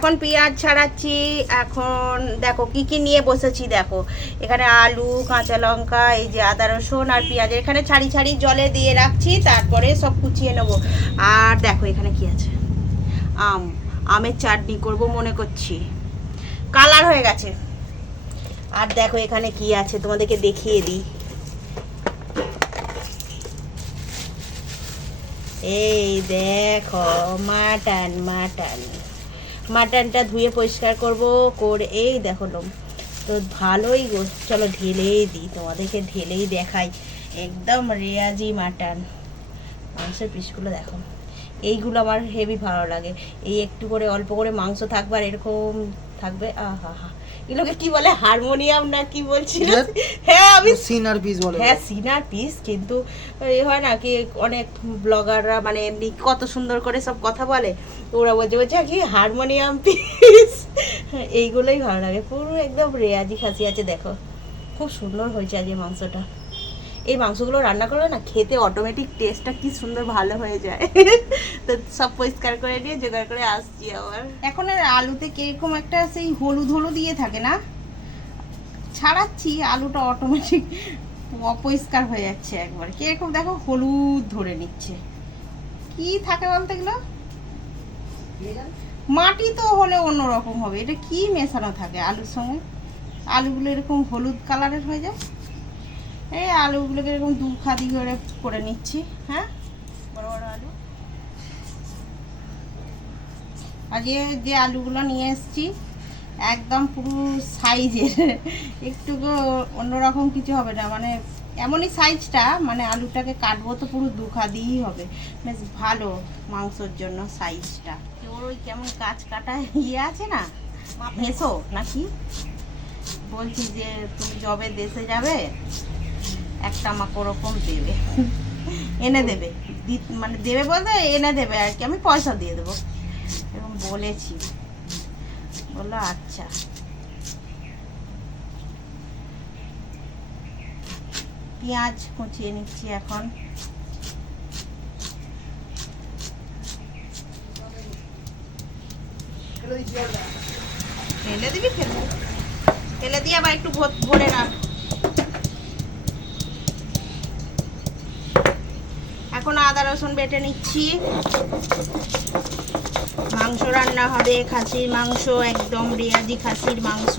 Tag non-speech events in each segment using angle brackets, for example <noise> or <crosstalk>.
এখন পেঁয়াজ ছাড়াচ্ছি, এখন দেখো কি কি নিয়ে বসেছি দেখো। এখানে আলু, কাঁচা লঙ্কা, এই যে আদা রসুন আর পেঁয়াজ, এখানে ছাড়ি ছাড়ি জলে দিয়ে রাখছি, তারপরে সব কুচিয়ে নেব। আর দেখো এখানে কি আছে? আম, আমের চাটনি করব মনে করছি। কালার হয়ে গেছে। আর দেখো এখানে কি আছে, তোমাদেরকে দেখিয়ে দিই। এই দেখো, মাটন মাটন। মাটনটা ধুয়ে পরিষ্কার করব। করে এই দেখো তো ভালোই চলো ঢেলেই দিই, তোমাদেরকে ঢেলেই দেখাই। একদম রেয়াজি মাটন। মাংসের পিসগুলো দেখো। এইগুলো আমার হেভি ভালো লাগে। এই একটু করে, অল্প করে মাংস থাকবে আর এরকম থাকবে। আহা হা। এগুলোকে কি বলে হারমোনিয়াম না কি বলছিল? হ্যাঁ আমি সিনার পিস বলে। হ্যাঁ সিনার পিস কিন্তু এ হয় না কি অনেক ব্লগাররা মানে এমনি কত সুন্দর করে সব কথা বলে। ওরা বলছে বলছে কি হারমোনিয়াম পিস এইগুলোই ভালো লাগে। পুরো একদম রেয়াজি খাসি আছে দেখো। খুব সুন্দর হয়েছে আজকে মাংসটা। এই মাংসগুলো রান্না করলে না খেতে অটোমেটিক টেস্টটা কি সুন্দর ভালো হয়ে যায়। <laughs> তো সব পরিষ্কার করে নিয়ে জোগাড় করে আসছি আবার। এখন আর আলুতে কীরকম একটা সেই হলুদ হলুদ দিয়ে থাকে না? ছাড়াচ্ছি, আলুটা অটোমেটিক অপরিষ্কার হয়ে যাচ্ছে একবার। কীরকম দেখো হলুদ ধরে নিচ্ছে। কি থাকে বলতে এগুলো? মাটি তো হলে অন্যরকম হবে। এটা কি মেশানো থাকে আলুর সঙ্গে? আলুগুলো এরকম হলুদ কালারের হয়ে যায়? এই আলুগুলোকে এরকম দু খাদি করে করে নিচ্ছি হ্যাঁ? বড় বড় আলু। আজকে যে আলুগুলো নিয়ে এসেছি একদম পুরো সাইজের একটু অন্যরকম কিছু হবে না মানে এমনই সাইজটা মানে আলুটাকে কাটবো তো পুরো দু খাদিই হবে। বেশ ভালো মাংসর জন্য সাইজটা। ওর ওই কেমন কাজ কাটা ইয়ে আছে না ভেসো নাকি? বলছি যে তুমি জবে দেশে যাবে একটা আমাকে ওরকম দেবে। এনে দেবে। মানে দেবে বলতে এনে দেবে আর কি। আমি পয়সা দিয়ে দেবো। এরকম বলেছি। বলল আচ্ছা। পেঁয়াজ কুচিয়ে নিচ্ছি এখন। ফেলে দিবি ফেলে ফেলে দিয়ে আবার একটু ভরে রাখ। এখন আদা রসুন বেটে নিচ্ছি। মাংস রান্না হবে, খাসির মাংস, একদম রেয়াজি খাসির মাংস।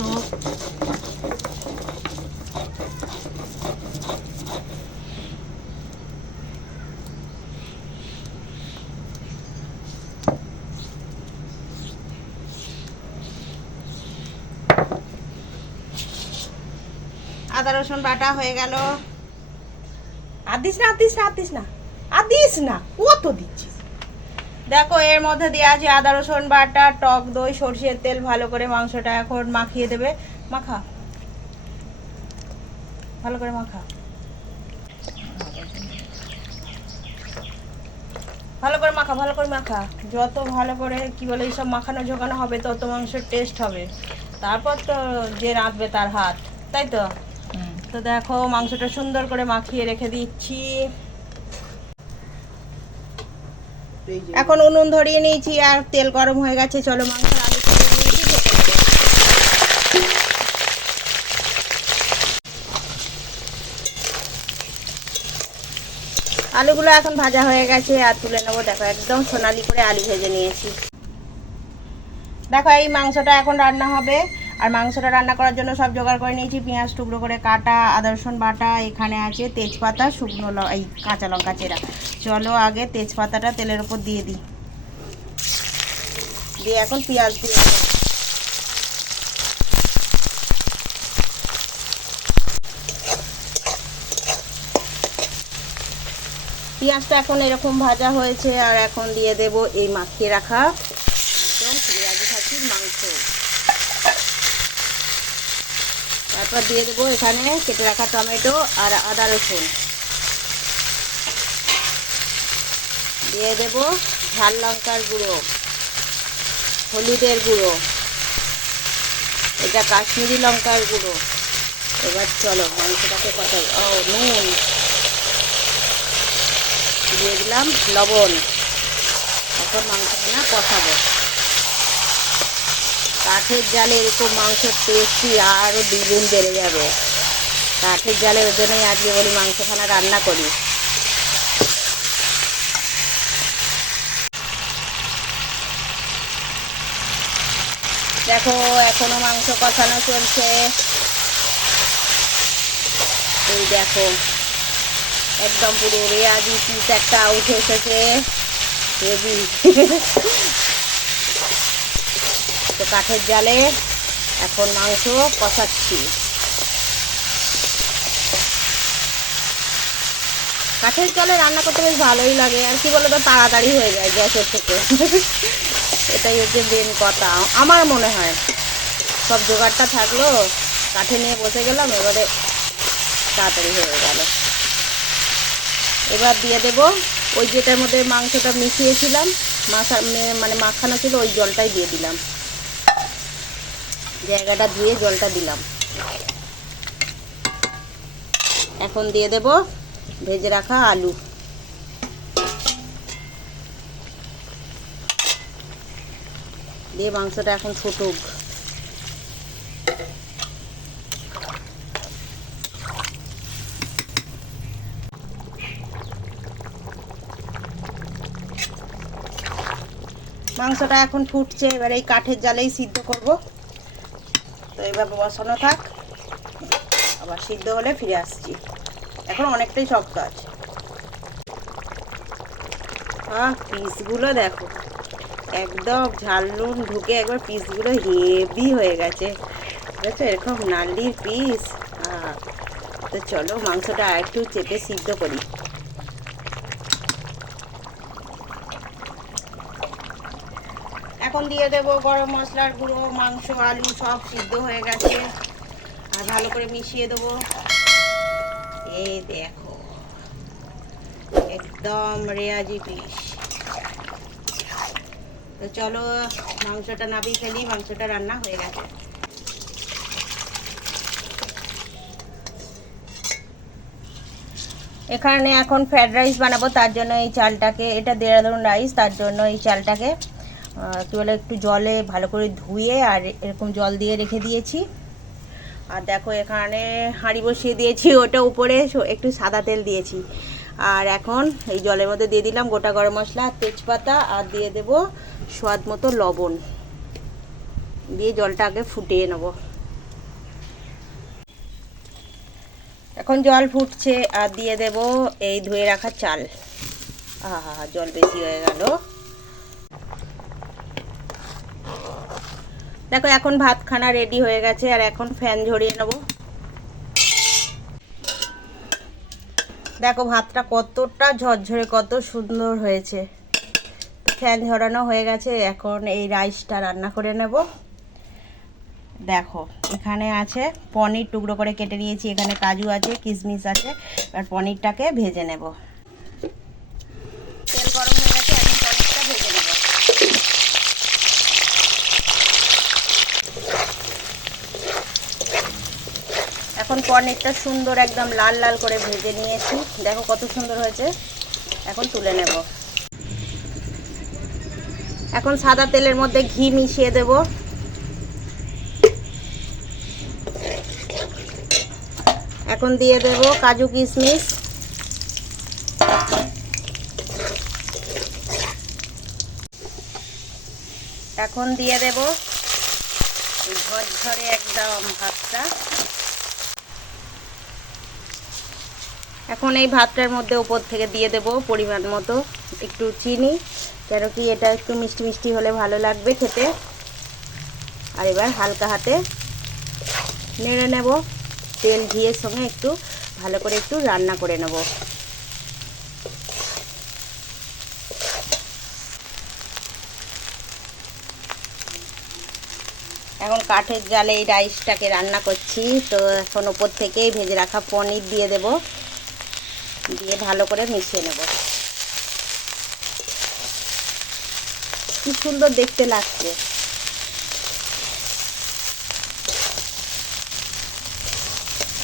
আদা রসুন বাটা হয়ে গেল। আর দিস না, আর দিস না, আর দিস না। আর দিস না কত দিচ্ছিস দেখো এর মধ্যে দেওয়া আছে আদা রসুন বাটা টক দই সরষের তেল ভালো করে মাংসটা এখন মাখিয়ে দেবে। মাখা। ভালো করে মাখা। ভালো করে মাখা ভালো করে মাখা। যত ভালো করে কি বলে এইসব মাখানো ঝোকানো হবে তত মাংসের টেস্ট হবে। তারপর তো যে রাঁধবে তার হাত তাই তো? তো দেখো মাংসটা সুন্দর করে মাখিয়ে রেখে দিচ্ছি। এখন উনুন ধরিয়ে নিয়েছি আর তেল গরম হয়ে গেছে, চলো মাংস আলু। আলুগুলো এখন ভাজা হয়ে গেছে, আর তুলে নেব, দেখো একদম সোনালি করে আলু ভেজে নিয়েছি দেখো এই মাংসটা এখন রান্না হবে আর মাংসটা রান্না করার জন্য সব জোগাড় করে নিয়েছি। পেঁয়াজ টুকরো করে কাটা, আদা, রসুন বাটা, এখানে আছে তেজপাতা, শুকনো ল- এই কাঁচা লঙ্কা চেরা। চলো আগে তেজপাতাটা তেলের উপর দিয়ে দিই। দিয়ে এখন পেঁয়াজ দিয়ে। পেঁয়াজটা এখন এরকম ভাজা হয়েছে আর এখন দিয়ে দেব এই মাখিয়ে রাখা। একদম পেঁয়াজি খাসির মাংস। তারপর দিয়ে দেবো এখানে কেটে রাখা টমেটো আর আদা রসুন। দিয়ে দেব ঝাল লঙ্কার গুঁড়ো, হলুদের গুঁড়ো, এটা কাশ্মীরি লঙ্কার গুঁড়ো। এবার চলো মাংসটাকে কষাই। ও, নুন। দিয়ে দিলাম লবণ। এখন মাংসটা না কষাবো। কাঠের জালে এরকম মাংসের টেস্টই আরও দ্বিগুণ বেড়ে যাবে। কাঠের জালে ওই জন্যই আজকে বলি মাংসখানা রান্না করি। দেখো, এখনও মাংস কষানো চলছে। এই দেখো, একদম পুরো রেয়াজি পিস একটা উঠে এসেছে। তো কাঠের জালে এখন মাংস কষাচ্ছি। কাঠের জালে রান্না করতে বেশ ভালোই লাগে। আর কি বলতো, তাড়াতাড়ি হয়ে যায় গ্যাসের থেকে। <laughs> এটাই হচ্ছে মেন কথা। আমার মনে হয়, সব জোগাড়টা থাকল, কাঠে নিয়ে বসে গেলাম, এবারে তাড়াতাড়ি হয়ে গেল। এবার দিয়ে দেব ওই যেটার মধ্যে মাংসটা মিশিয়েছিলাম, মাখা মানে মাখানো ছিল, ওই জলটাই দিয়ে দিলাম। জায়গাটা ধুয়ে জলটা দিলাম। এখন দিয়ে দেব ভেজে রাখা আলু। দিয়ে মাংসটা এখন ফুটুক। মাংসটা এখন ফুটছে, এবার এই কাঠের জালেই সিদ্ধ করব। এবার বসানো থাক। আবার সিদ্ধ হলে ফিরে আসছি। এখন অনেকটাই শক্ত আছে। আহ, পিসগুলো দেখো। একদম ঝাল নুন ঢুকে একবার পিসগুলো হেভি হয়ে গেছে। বুঝেছ? এরকম নালির পিস। তো চলো মাংসটা একটু চেপে সিদ্ধ করি। এখন দিয়ে দেব, গরম মশলার গুঁড়ো, মাংস, আলু সব সিদ্ধ হয়ে গেছে। আর ভালো করে মিশিয়ে দেবো। এই দেখো, একদম রেয়াজি পিস। তো চলো, মাংসটা নাবিয়ে ফেলি, মাংসটা রান্না হয়ে গেছে। এখানে এখন ফ্রায়েড রাইস বানাবো, তার জন্য এই চালটাকে, এটা দেরাদুন রাইস তার জন্য এই চালটাকে কি বলে একটু জলে ভালো করে ধুয়ে আর এরকম জল দিয়ে রেখে দিয়েছি। আর দেখো এখানে হাঁড়ি বসিয়ে দিয়েছি, ওটা উপরে একটু সাদা তেল দিয়েছি। আর এখন এই জলের মধ্যে দিয়ে দিলাম গোটা গরম মশলা, তেজপাতা আর দিয়ে দেব স্বাদ মতো লবণ। দিয়ে জলটা আগে ফুটিয়ে নেব। এখন জল ফুটছে, আর দিয়ে দেব এই ধুয়ে রাখা চাল। আহা, জল বেশি হয়ে গেল। দেখো, এখন ভাতখানা রেডি হয়ে গেছে, আর এখন ফ্যান ঝরিয়ে নেব। দেখো, ভাতটা কতটা ঝরঝরে, কত সুন্দর হয়েছে। ফ্যান ঝরানো হয়ে গেছে, এখন এই রাইসটা রান্না করে নেব। দেখো, এখানে আছে পনির টুকরো করে কেটে নিয়েছি, এখানে কাজু আছে, কিশমিশ আছে আর পনিরটাকে ভেজে নেব তেল গরম হয়ে গেছে এখন পনিরটা ভেজে নেব এখন পনিরটা সুন্দর একদম লাল লাল করে ভেজে নিয়েছি। দেখো কত সুন্দর হয়েছে। এখন তুলে নেব। এখন সাদা তেলের মধ্যে ঘি মিশিয়ে দেব। এখন দিয়ে দেব কাজু কিশমিশ। এখন দিয়ে দেব ঝরঝরে একদম ভাতটা। এখন এই ভাতটার মধ্যে উপর থেকে দিয়ে দেব পরিমাণ মতো একটু চিনি কেন কি এটা একটু মিষ্টি মিষ্টি হলে ভালো লাগবে খেতে। আর এবার হালকা হাতে নেড়ে নেব, তেল ঘিয়ের সঙ্গে একটু ভালো করে একটু রান্না করে নেব। এখন কাঠের জালে এই রাইসটাকে রান্না করছি, তো এখন ওপর থেকেই ভেজে রাখা পনির দিয়ে দেব। দিয়ে ভালো করে মিশিয়ে নেব। কি সুন্দর দেখতে লাগছে।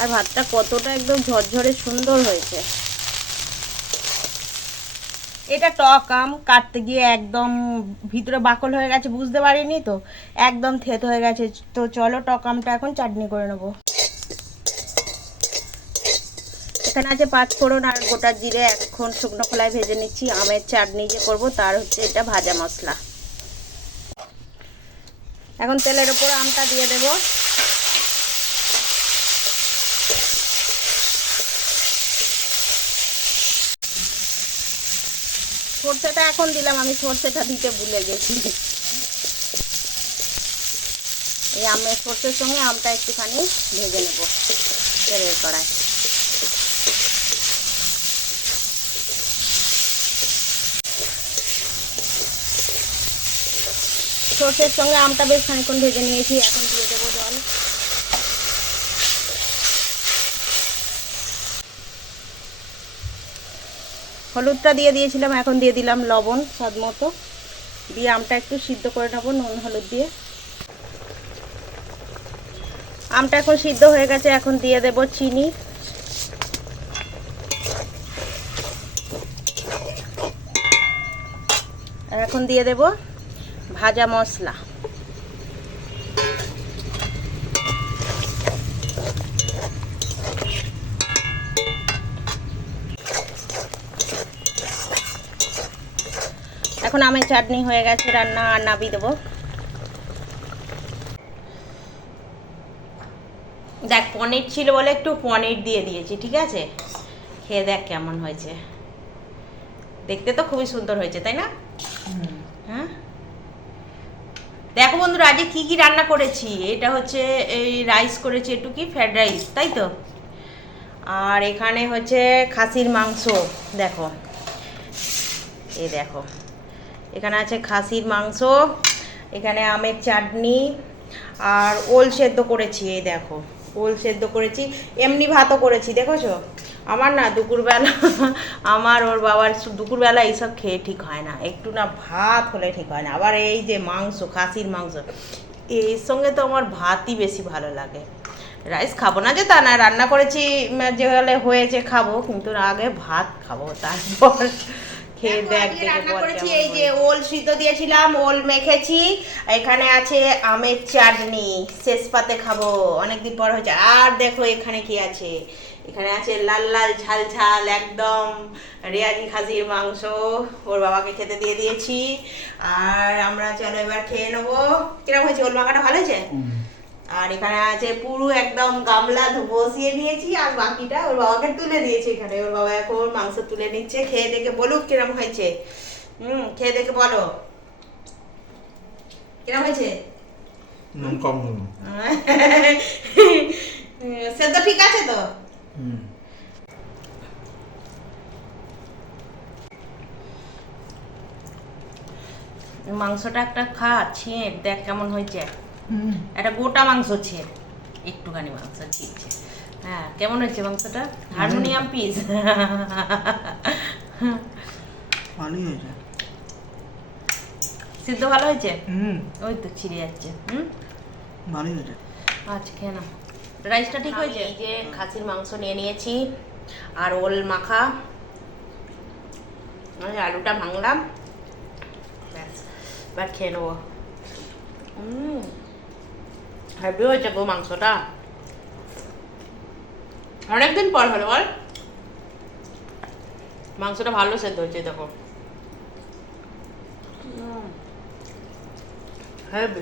আর ভাতটা কতটা একদম ঝরঝরে সুন্দর হয়েছে। এটা টক আম কাটতে গিয়ে একদম ভিতরে বাকল হয়ে গেছে, বুঝতে পারিনি তো? একদম থেত হয়ে গেছে। তো চলো টক আমটা এখন চাটনি করে নেব। এখানে আছে, পাঁচ ফোড়ন আর গোটা জিরে এখন শুকনো খোলায় ভেজে নিচ্ছি। আমের চাটনি যে করব, তার হচ্ছে এটা ভাজা মশলা। এখন তেলের ওপর আমটা দিয়ে দেব। সর্ষেটা এখন দিলাম, আমি সর্ষেটা দিতে ভুলে গেছি। এই আমের সর্ষের সঙ্গে আমটা একটুখানি ভেজে নেব, তেলের কড়ায় সর্ষের সঙ্গে আমটা বেশ খানিক্ষণ ভেজে নিয়েছি, এখন দিয়ে দেবো জল। হলুদটা দিয়ে দিয়েছিলাম, এখন দিয়ে দিলাম লবণ স্বাদ মতো। দিয়ে আমটা একটু সিদ্ধ করে নেব নুন, হলুদ দিয়ে। আমটা এখন সিদ্ধ হয়ে গেছে, এখন দিয়ে দেব চিনি। এখন দিয়ে দেব ভাজা মশলা। এখন আমের চাটনি হয়ে গেছে, রান্না আর নাবি দেবো। দেখ, পনির ছিল বলে একটু পনির দিয়ে দিয়েছি, ঠিক আছে? খেয়ে দেখ কেমন হয়েছে। দেখতে তো খুবই সুন্দর হয়েছে, তাই না হ্যাঁ দেখো বন্ধুরা, আজকে কি কি রান্না করেছি? এটা হচ্ছে এই রাইস করেছি একটু কি ফ্রাইড রাইস তাই তো? আর এখানে হচ্ছে খাসির মাংস, দেখো। এই দেখো, এখানে আছে খাসির মাংস, এখানে আমের চাটনি, আর ওল সেদ্ধ করেছি, এই দেখো। ওল সেদ্ধ করেছি, এমনি ভাতও করেছি, দেখেছ? আমার না দুপুরবেলা আমার ওর বাবার দুপুরবেলা এইসব খেয়ে ঠিক হয় না। একটু না ভাত হলে ঠিক হয় না। আবার এই যে মাংস খাসির মাংস এর সঙ্গে তো আমার ভাতই বেশি ভালো লাগে। রাইস খাব না যে তা না রান্না করেছি উম, যেগুলো হয়েছে খাব কিন্তু আগে ভাত খাব তারপর খেয়ে দেখ দেখে রান্না করেছি এই যে ওল সিদ্ধ দিয়েছিলাম ওল মেখেছি এখানে আছে আমের চাটনি শেষ পাতে খাব অনেকদিন পর হয়েছে। আর দেখো এখানে কি আছে এখানে আছে লাল লাল ঝাল ঝাল একদম রেয়াজি খাসির মাংস। ওর বাবাকে খেতে দিয়ে দিয়েছি। আর আমরা চলো এবার খেয়ে নেব। কীরকম হয়েছে? ওল মাখাটা ভালো হয়েছে? আর এখানে আছে পুরো একদম গামলা ধু- বসিয়ে নিয়েছি আর বাকিটা ওর বাবাকে তুলে দিয়েছি এখানে। ওর বাবা এখন মাংস তুলে নিচ্ছে খেয়ে দেখে বলুক কিরম হয়েছে। হুম খেয়ে দেখে বলো। কিরম হয়েছে? কম নুন। <laughs> সেদ্ধ ঠিক আছে তো? মাংসটা একটা খা ছিঁড় দেখ কেমন হয়েছে। একটা গোটা মাংস ছিঁড় একটুখানি মাংস ছিঁড়ছে হ্যাঁ কেমন হয়েছে মাংসটা? হারমোনিয়াম পিস ভালোই হয়েছে। সিদ্ধ ভালো হয়েছে? হুম। ওই তো ছিঁড়ে যাচ্ছে। হুম। ভালোই হয়েছে। আচ্ছা খেয়ে রাইসটা ঠিক হয়েছে? এই যে খাসির মাংস নিয়ে নিয়েছি আর ওল মাখা আর আলুটা ভাঙলাম ব্যাস এবার খেয়ে নেব। হ্যাপি হয়েছে গো মাংসটা। অনেকদিন পর হলো বল। মাংসটা ভালো সেদ্ধ হচ্ছে দেখো। Happy